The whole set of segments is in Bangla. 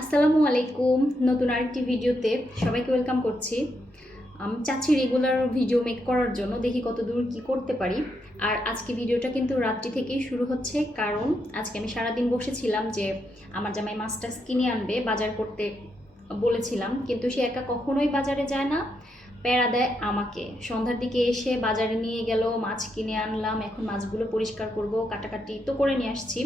আসসালামু আলাইকুম। নতুন আরেকটি ভিডিওতে সবাইকে ওয়েলকাম করছি। আমি চাচ্ছি রেগুলার ভিডিও মেক করার জন্য, দেখি কত দূর কী করতে পারি। আর আজকে ভিডিওটা কিন্তু রাত্রি থেকেই শুরু হচ্ছে, কারণ আজকে আমি সারাদিন বসেছিলাম যে আমার জামাই মাছটা কিনে আনবে, বাজার করতে বলেছিলাম, কিন্তু সে একা কখনোই বাজারে যায় না, প্যারা দেয় আমাকে। সন্ধ্যার দিকে এসে বাজারে নিয়ে গেল, মাছ কিনে আনলাম। এখন মাছগুলো পরিষ্কার করব, কাটাকাটি তো করে নিয়ে আসছি,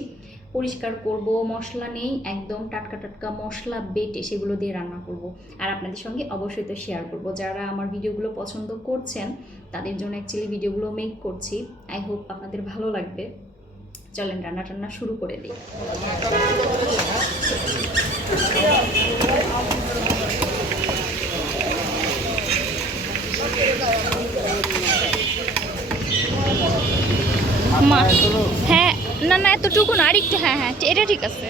পরিষ্কার করব। মশলা নেই, একদম টাটকা টাটকা মশলা বেটে সেগুলো দিয়ে রান্না করব। আর আপনাদের সঙ্গে অবশ্যই তো শেয়ার করব। যারা আমার ভিডিওগুলো পছন্দ করছেন তাদের জন্য অ্যাকচুয়ালি ভিডিওগুলো মেক করছি। আই হোপ আপনাদের ভালো লাগবে। চলেন রান্না টান্না শুরু করে দিই। হ্যাঁ, না না, এতটুকু না, আর একটু। হ্যাঁ হ্যাঁ, এটা ঠিক আছে।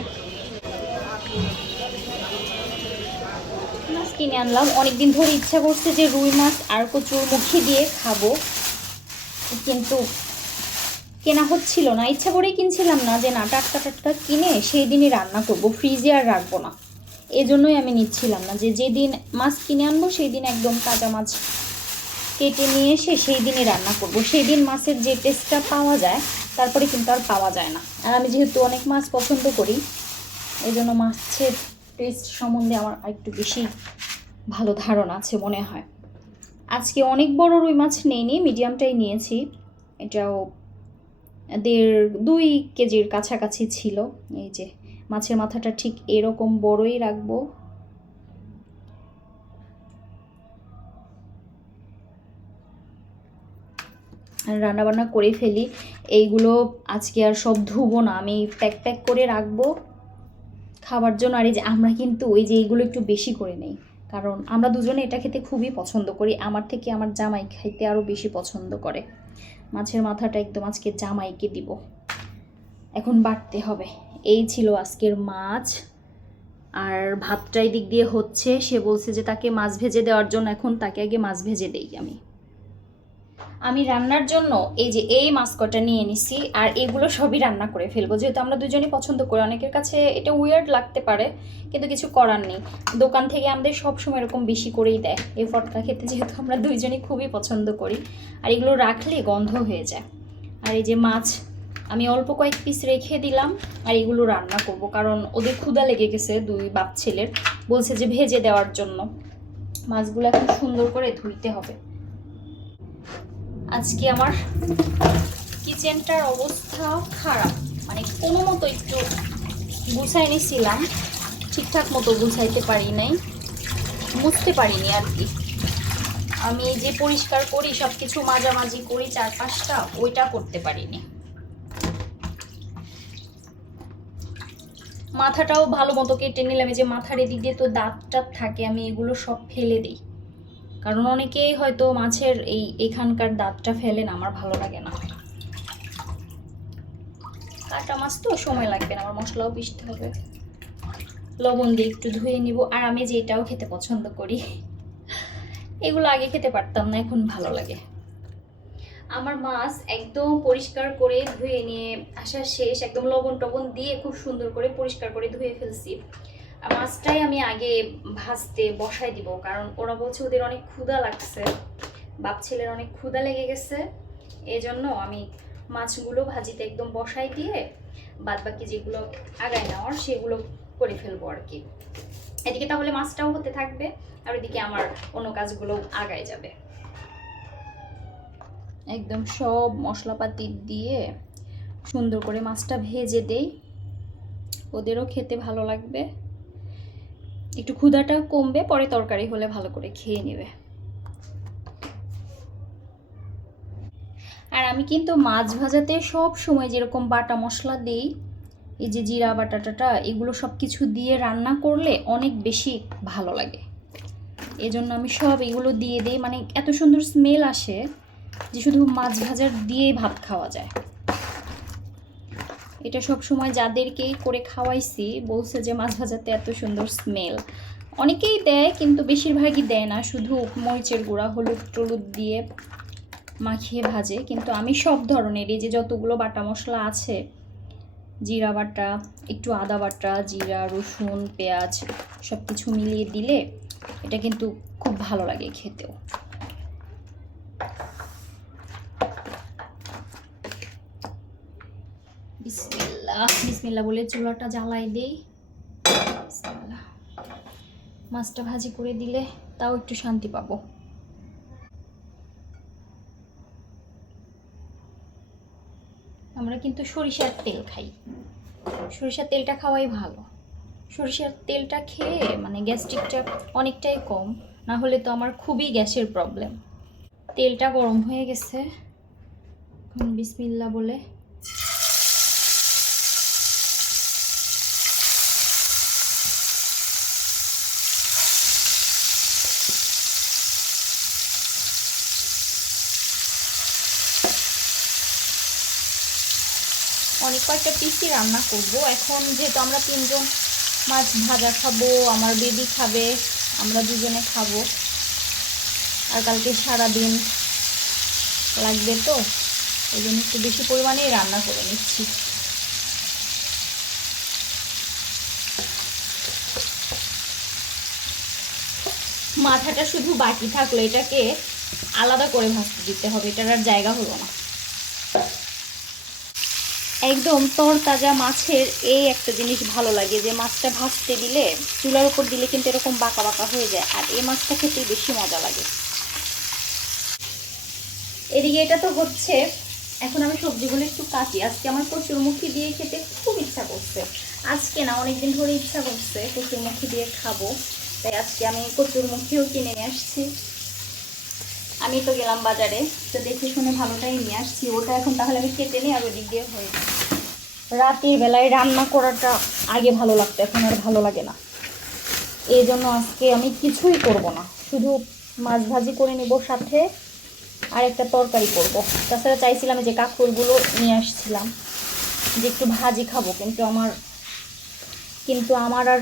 মাছ কিনে আনলাম, অনেকদিন ধরে ইচ্ছা করছে যে রুই মাছ আর কচুর মুখি দিয়ে খাবো, কিন্তু কেনা হচ্ছিল না। ইচ্ছা করেই কিনছিলাম না, যে না টাটকা টাটকা কিনে সেই দিনই রান্না করব, ফ্রিজে আর রাখবো না। এই জন্যই আমি নিচ্ছিলাম না, যে যেদিন মাছ কিনে আনবো সেই দিন একদম তাজা মাছ কেটে নিয়ে এসে সেই দিনই রান্না করব। সেই দিন মাছের যে টেস্টটা পাওয়া যায় তারপরে কিন্তু আর পাওয়া যায় না। আর আমি যেহেতু অনেক মাছ পছন্দ করি, এই জন্য মাছের টেস্ট সম্বন্ধে আমার একটু বেশি ভালো ধারণা আছে মনে হয়। আজকে অনেক বড় রুই মাছ নেইনি, মিডিয়ামটাই নিয়েছি। এটাও 1.5-2 কেজির কাছাকাছি ছিল। এই যে মাছের মাথাটা ঠিক এরকম বড়ই রাখবো। রান্নাবান্না করে ফেলি। এইগুলো আজকে আর সব ধুবো না, আমি প্যাক প্যাক করে রাখবো খাবার জন্য। আর এই যে আমরা কিন্তু ওই যে এইগুলো একটু বেশি করে নেই, কারণ আমরা দুজনে এটা খেতে খুবই পছন্দ করি। আমার থেকে আমার জামাই খাইতে আরও বেশি পছন্দ করে। মাছের মাথাটা একদম আজকে জামাইকে দিব। এখন বাটতে হবে। এই ছিল আজকের মাছ। আর ভাতটাই দিক দিয়ে হচ্ছে, সে বলছে যে তাকে মাছ ভেজে দেওয়ার জন্য, এখন তাকে আগে মাছ ভেজে দেই। আমি রান্নার জন্য এই যে এই মাছ কটা নিয়ে নিছি, আর এগুলো সবই রান্না করে ফেলবো, যেহেতু আমরা দুজনেই পছন্দ করি। অনেকের কাছে এটা উইয়ার্ড লাগতে পারে, কিন্তু কিছু করার নেই। দোকান থেকে আমাদের সবসময় এরকম বেশি করেই দেয় এই ফটকা খেতে, যেহেতু আমরা দুইজনই খুবই পছন্দ করি। আর এগুলো রাখলে গন্ধ হয়ে যায়। আর এই যে মাছ আমি অল্প কয়েক পিস রেখে দিলাম, আর এগুলো রান্না করব, কারণ ওদের ক্ষুধা লেগে গেছে, 2 বাপ ছেলের। বলছে যে ভেজে দেওয়ার জন্য। মাছগুলো এখন সুন্দর করে ধুইতে হবে। আজকে আমার কিচেনটার অবস্থা খারাপ, মানে কোনো মতো একটু গুছাই নিছিলাম, ঠিকঠাক মতো গুছাইতে পারি নাই, মুছতে পারিনি আর কি। আমি যে পরিষ্কার করি, সব কিছু মাঝামাঝি করি চারপাশটা, ওইটা করতে পারিনি। মাথাটাও ভালো মতো কেটে নিলাম। এই যে মাথার এদিক দিয়ে তো দাঁত টাত থাকে, আমি এগুলো সব ফেলে দিই, কারণ অনেকেই হয়তো মাছের এখানকার দাঁতটা ফেলে না, আমার ভালো লাগে না। কাটা মাছ তো সময় লাগবে না, আমার মশলাও পিষতে হবে। লবণ দিয়ে একটু ধুয়ে নিব। আর আমি যে এটাও খেতে পছন্দ করি, এগুলো আগে খেতে পারতাম না, এখন ভালো লাগে। আমার মাছ একদম পরিষ্কার করে ধুয়ে নিয়ে আসা শেষ, একদম লবণ টবণ দিয়ে খুব সুন্দর করে পরিষ্কার করে ধুয়ে ফেলছি। আর মাছটাই আমি আগে ভাজতে বসাই দিব, কারণ ওরা বলছে ওদের অনেক ক্ষুধা লাগছে, বাপ ছেলের অনেক ক্ষুধা লেগে গেছে। এই জন্য আমি মাছগুলো ভাজিতে একদম বসাই দিয়ে বাদ বাকি যেগুলো আগায় নেওয়ার সেগুলো করে ফেলবো আর কি। এদিকে তাহলে মাছটাও হতে থাকবে, আর ওইদিকে আমার অন্য কাজগুলো আগায় যাবে। একদম সব মশলাপাতি দিয়ে সুন্দর করে মাছটা ভেজে দেই, ওদেরও খেতে ভালো লাগবে, একটু ক্ষুধাটা কমবে, পরে তরকারি হলে ভালো করে খেয়ে নেবে। আর আমি কিন্তু মাছ ভাজাতে সব সময় যেরকম বাটা মশলা দিই, এই যে জিরা বাটাটা, এগুলো সব কিছু দিয়ে রান্না করলে অনেক বেশি ভালো লাগে। এজন্য আমি সব এগুলো দিয়ে দিই, মানে এত সুন্দর স্মেল আসে যে শুধু মাছ ভাজার দিয়েই ভাত খাওয়া যায়। এটা সব সময় যাদেরকেই করে খাওয়াইছি বলছে যে মাছ ভাজাতে এত সুন্দর স্মেল। অনেকেই দেয়, কিন্তু বেশিরভাগই দেয় না, শুধু মরিচের গুঁড়া হলুদ টলুদ দিয়ে মাখিয়ে ভাজে। কিন্তু আমি সব ধরনের এই যে যতগুলো বাটা মশলা আছে, জিরা বাটা, একটু আদা বাটা, জিরা, রসুন, পেঁয়াজ সব কিছু মিলিয়ে দিলে এটা কিন্তু খুব ভালো লাগে খেতেও। বিসমিল্লাহ বিসমিল্লাহ বলে চুলাটা জ্বালাই দেই। বিসমিল্লাহ। মাছটা ভাজি করে দিলে তাও একটু শান্তি পাবো। আমরা কিন্তু সরিষার তেল খাই, সরিষার তেলটা খাওয়াই ভালো। সরিষার তেলটা খেয়ে মানে গ্যাস্ট্রিকটা অনেকটাই কম, না হলে তো আমার খুবই গ্যাসের প্রবলেম। তেলটা গরম হয়ে গেছে, বিসমিল্লাহ বলে অনেক কয়েকটা পিসই রান্না করব। এখন যেহেতু আমরা 3 জন মাছ ভাজা খাবো, আমার বেবি খাবে, আমরা দুজনে খাবো, আর কালকে সারাদিন লাগবে, তো এই জন্য একটু বেশি পরিমাণেই রান্না করে নিচ্ছি। মাথাটা শুধু বাকি থাকলো, এটাকে আলাদা করে ভাজতে দিতে হবে, এটার আর জায়গা হলো না। একদম তরতাজা মাছের এই একটা জিনিস ভালো লাগে, যে মাছটা ভাজতে দিলে চুলার উপর দিলে কিন্তু এরকম বাঁকা বাঁকা হয়ে যায়, আর এই মাছটা খেতে বেশি মজা লাগে। এদিকে এটা তো হচ্ছে, এখন আমি সবজিগুলো একটু কাটি। আজকে আমার কচুরমুখী দিয়ে খেতে খুব ইচ্ছা করছে, আজকে না অনেকদিন ধরে ইচ্ছা করছে কচুরমুখী দিয়ে খাবো, তাই আজকে আমি কচুরমুখীও কিনে নিয়ে আসছি। আমি তো গেলাম বাজারে, তো দেখে শুনে ভালোটাই নিয়ে আসছি। ওটা এখন তাহলে আমি কেটে নিই, আর ওদিক দিয়ে হয়ে যায়। রাতের বেলায় রান্না করাটা আগে ভালো লাগতো, এখন আর ভালো লাগে না। এই জন্য আজকে আমি কিছুই করব না, শুধু মাছ ভাজি করে নিব, সাথে আর একটা তরকারি করব। তাছাড়া চাইছিলাম যে কাঁকরোলগুলো নিয়ে আসছিলাম যে একটু ভাজি খাবো, কিন্তু আমার আর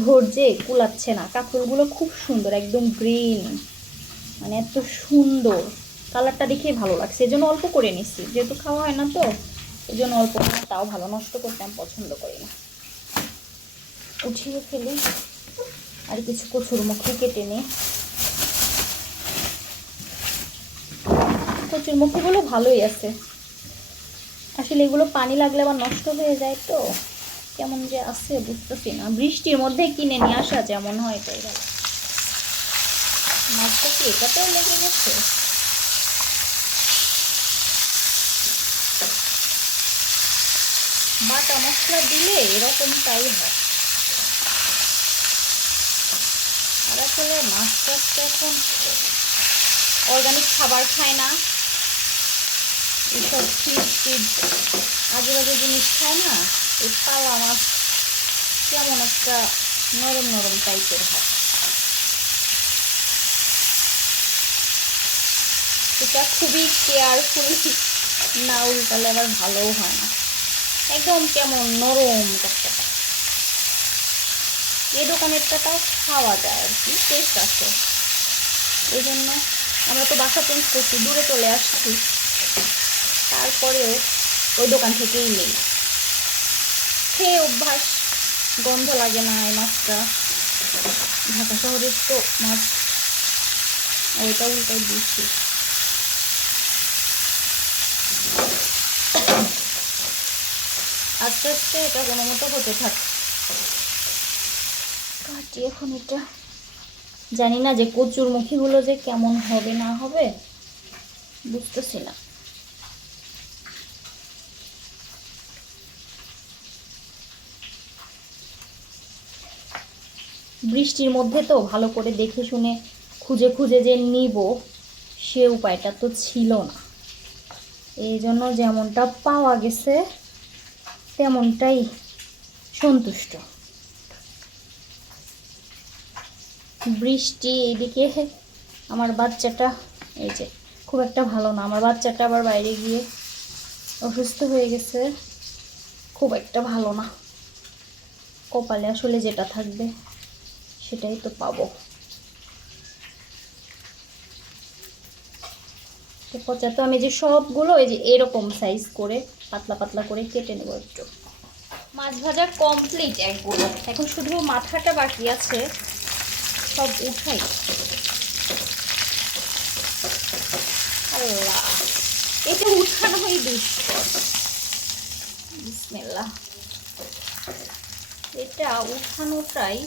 ধৈর্যে কুলাচ্ছে না। কাঁকরোলগুলো খুব সুন্দর, একদম গ্রিন, মানে এত সুন্দর কালারটা দেখেই ভালো লাগছে, এই জন্য অল্প করে নিচ্ছি, যেহেতু খাওয়া হয় না, তো এই জন্য অল্প না, তাও ভালো, নষ্ট করতে আমি পছন্দ করি না। উঠিয়ে ফেলি, আর কিছু কচুরমুখী কেটে নিই। কচুরমুখীগুলো ভালোই আছে, আসলে এগুলো পানি লাগলে আবার নষ্ট হয়ে যায়, তো কেমন যে আছে বুঝতেছি না। বৃষ্টির মধ্যে কিনে নিয়ে আসা যেমন হয় তাই ভালো। মাছটা কি এটাতেও লেগে গেছে? বাটা মশলা দিলে এরকমটাই হয়। আর আসলে মাছ টাছটা এখন অর্গানিক খাবার খায় না, এসব ফিড আজে বাজে জিনিস খায় না, এই পালা মাছ কেমন একটা নরম নরম টাইপের হয়। এটা খুবই কেয়ারফুল না উল্টালে আবার ভালোও হয় না, একদম কেমন নরম টাটকা। এই দোকানেরটাও খাওয়া যায় আর কি, টেস্ট আছে। এই জন্য আমরা তো বাসা চেঞ্জ করছি, দূরে চলে আসছি, তারপরেও ওই দোকান থেকেই নেই, খেয়ে অভ্যাস, গন্ধ লাগে না এই মাছটা। ঢাকা শহরের তো মাছ, ওইটা উল্টাই দিচ্ছি। আস্তে আস্তে এটা কোনো মতো হতে থাকে। কাটি এখন এটা, জানি না যে কচুরমুখীগুলো যে কেমন হবে না হবে, বুঝতেছি না। বৃষ্টির মধ্যে তো ভালো করে দেখে শুনে খুঁজে খুঁজে যে নিব, সে উপায়টা তো ছিল না, এই জন্য যেমনটা পাওয়া গেছে তেমনটাই সন্তুষ্ট। বৃষ্টি এদিকে, আমার বাচ্চাটা এই যে খুব একটা ভালো না, আমার বাচ্চাটা আবার বাইরে গিয়ে অসুস্থ হয়ে গেছে, খুব একটা ভালো না। কপালে আসলে যেটা থাকবে সেটাই তো পাবো। এরপর তো আমি যে সবগুলো এই যে এরকম সাইজ করে পাতলা পাতলা করে কেটে নেব একটু। মাছ ভাজা কমপ্লিট একগুলো, এখন শুধু মাথাটা বাকি আছে, সব উঠাই। আল্লাহ, এটা উঠানোই দুষ্কর। বিসমিল্লাহ, এটা উঠানোটাই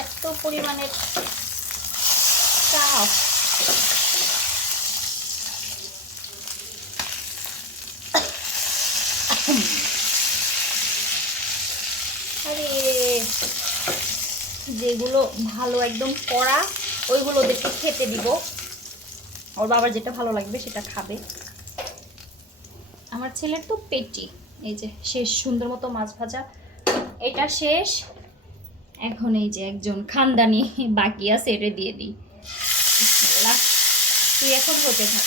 এত পরিমাণে টাফ। আরে যেগুলো ভালো একদম কড়া ওইগুলো ওদেরকে খেতে দিব, ওর বাবার যেটা ভালো লাগবে সেটা খাবে। আমার ছেলের তো পেটি। এই যে শেষ, সুন্দর মতো মাছ ভাজা এটা শেষ। এখন এই যে একজন খানদানি বাকি আছে, এটা দিয়ে দিই। বিসমিল্লাহ, তুই এখন হতে থাক।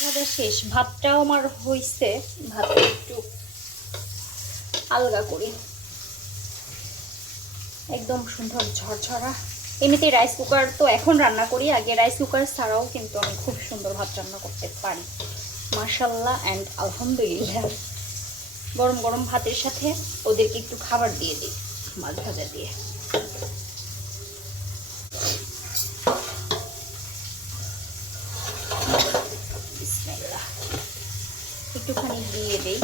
ভাজা শেষ, ভাতটাও আমার হইছে, ভাতটা একটু আলগা করি, একদম সুন্দর ঝরঝরা। এমনিতে রাইস কুকার তো এখন রান্না করি, আগে রাইস কুকার ছাড়াও কিন্তু আমি খুব সুন্দর ভাত রান্না করতে পারি, মাশাল্লাহ অ্যান্ড আলহামদুলিল্লাহ। গরম গরম ভাতের সাথে ওদেরকে একটু খাবার দিয়ে দিই মাছ ভাজা দিয়ে। বিসমিল্লাহ, একটুখানি দিয়ে দিই।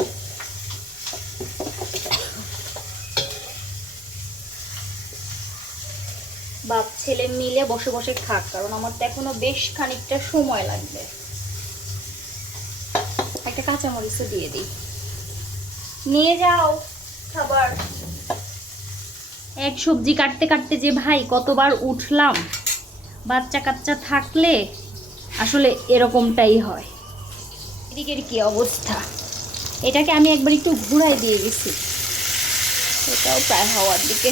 বাপ ছেলে মিলে বসে বসে খাক, কারণ আমার তো এখনো বেশ খানিকটা সময় লাগবে। একটা কাঁচামরিচও দিয়ে দিই। নিয়ে যাও খাবার। এক সবজি কাটতে কাটতে যে ভাই কতবার উঠলাম, বাচ্চা কাচ্চা থাকলে আসলে এরকমটাই হয়। এদিকের কি অবস্থা, এটাকে আমি একবার একটু ঘুরাই দিয়ে গেছি, এটাও প্রায় হওয়ার দিকে,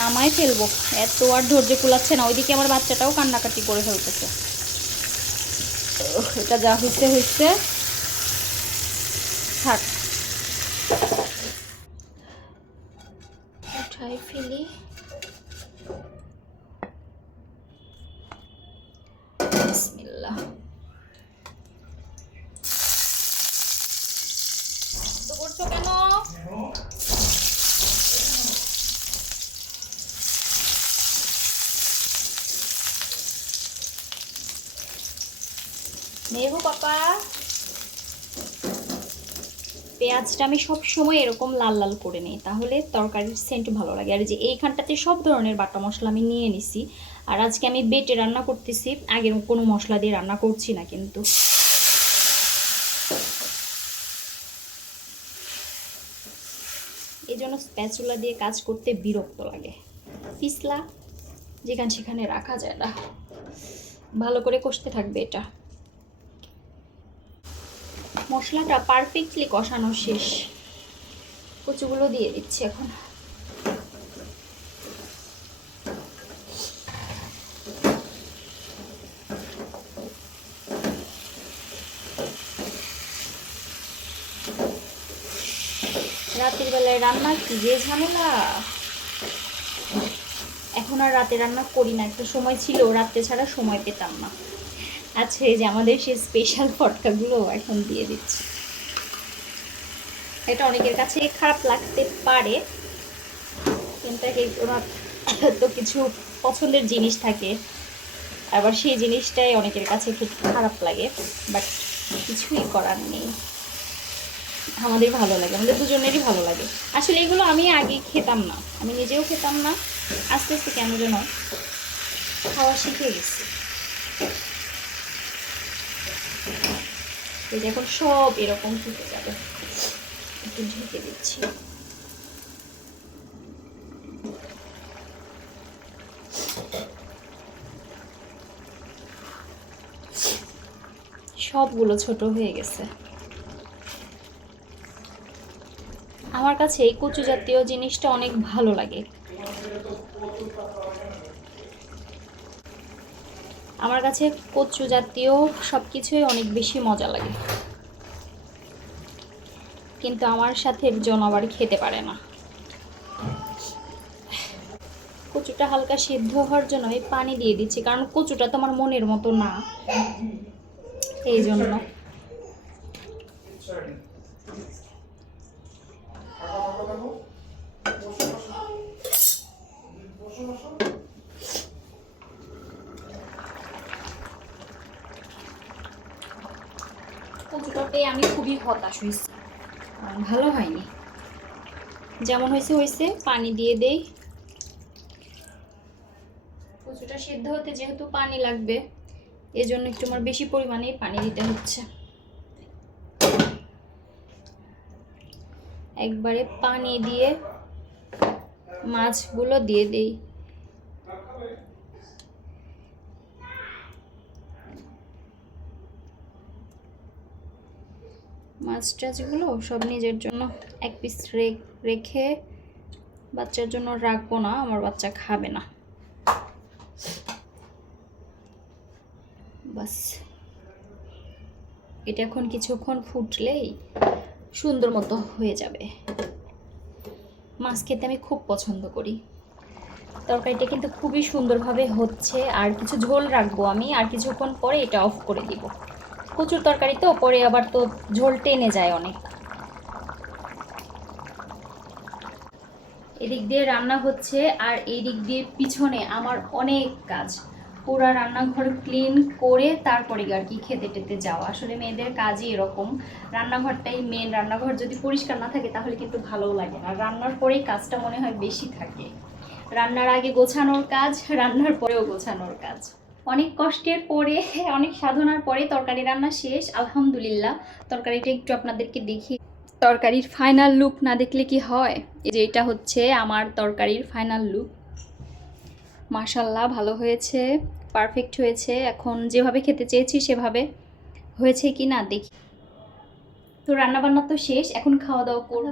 নামাই ফেলবো। এত আর ধৈর্য কুলাচ্ছে না, ওইদিকে আমার বাচ্চাটাও কান্নাকাটি করে ফেলতেছে। এটা যা হইছে হইছে, থাক, উঠাই ফেলি। বিসমিল্লাহ, তো করছো কেন? নেবো পাপা। পেঁয়াজটা আমি সব সময় এরকম লাল লাল করে নিই, তাহলে তরকারির সেন্ট ভালো লাগে। আর যে এইখানটাতে সব ধরনের বাটা মশলা আমি নিয়ে নিছি, আর আজকে আমি বেটে রান্না করতেছি, আগের কোনো মশলা দিয়ে রান্না করছি না কিন্তু। এই জন্য স্প্যাচুলা দিয়ে কাজ করতে বিরক্ত লাগে, পিছলা যেখানে সেখানে রাখা যায় না। ভালো করে কষতে থাকবে এটা। মশলাটা পারফেক্টলি কষানো শেষ, কচুগুলো দিয়ে দিচ্ছি এখন। রাতের বেলায় রান্না কি যে ঝামেলা, এখন আর রাতে রান্না করি না। একটা সময় ছিল রাতে ছাড়া সময় পেতাম না। আচ্ছা, এই যে আমাদের সেই স্পেশাল ফটকাগুলো এখন দিয়ে দিচ্ছি। এটা অনেকের কাছে খারাপ লাগতে পারে, কিন্তু ওনার তো কিছু পছন্দের জিনিস থাকে, আবার সেই জিনিসটাই অনেকের কাছে খুব খারাপ লাগে, বাট কিছুই করার নেই। আমাদের ভালো লাগে, আমাদের দুজনেরই ভালো লাগে। আসলে এগুলো আমি আগে খেতাম না, আমি নিজেও খেতাম না, আস্তে আস্তে কেন যেন খাওয়া শিখে গেছি। এখন সব এরকম ফুটে যাবে, একটু ঢেকে দিচ্ছি। সবগুলো ছোট হয়ে গেছে। আমার কাছে এই কচু জাতীয় জিনিসটা অনেক ভালো লাগে। আমার কাছে কচু জাতীয় সব কিছুই অনেক বেশি মজা লাগে, কিন্তু আমার সাথে জন আবার খেতে পারে না। কচুটা হালকা সেদ্ধ হওয়ার জন্য আমি পানি দিয়ে দিচ্ছি, কারণ কচুটা তো আমার মনের মতো না, এই জন্য। কচুটাতে আমি খুবই হতাশ হয়েছি, ভালো হয়নি। যেমন হয়েছে হয়েছে, পানি দিয়ে দেই। কচুটা সিদ্ধ হতে যেহেতু পানি লাগবে, এজন্য একটু আমার বেশি পরিমাণে পানি দিতে হচ্ছে। একবারে পানি দিয়ে মাছগুলো দিয়ে দেই। মাছ টাছগুলো সব নিজের জন্য এক পিস রেখে বাচ্চার জন্য রাখবো না, আমার বাচ্চা খাবে না। বাস এটা এখন কিছুক্ষণ ফুটলেই সুন্দর মতো হয়ে যাবে। মাছ খেতে আমি খুব পছন্দ করি। তরকারিটা কিন্তু খুবই সুন্দরভাবে হচ্ছে। আর কিছু ঝোল রাখবো আমি, আর কিছুক্ষণ পরে এটা অফ করে দিব। কচুর তরকারি তো পরে আবার তো ঝোল টেনে যায় অনেক। এদিক দিয়ে রান্না হচ্ছে আর এই দিক দিয়ে পিছনে আমার অনেক কাজ। পুরা রান্নাঘর ক্লিন করে তারপরে আর কি খেতে টেতে যাওয়া। আসলে মেয়েদের কাজই এরকম, রান্নাঘরটাই মেন। রান্নাঘর যদি পরিষ্কার না থাকে তাহলে কিন্তু ভালোও লাগে না। রান্নার পরেই কাজটা মনে হয় বেশি থাকে। রান্নার আগে গোছানোর কাজ, রান্নার পরেও গোছানোর কাজ। অনেক কষ্টের পরে, অনেক সাধনার পরে তরকারি রান্না শেষ, আলহামদুলিল্লাহ। তরকারিটা একটু আপনাদেরকে দেখি। তরকারির ফাইনাল লুক না দেখলে কি হয়? এই যে এটা হচ্ছে আমার তরকারির ফাইনাল লুক। মাশাল্লাহ ভালো হয়েছে, পারফেক্ট হয়েছে। এখন যেভাবে খেতে চেয়েছি সেভাবে হয়েছে কি না দেখি। তো রান্নাবান্না তো শেষ, এখন খাওয়া দাওয়া করব।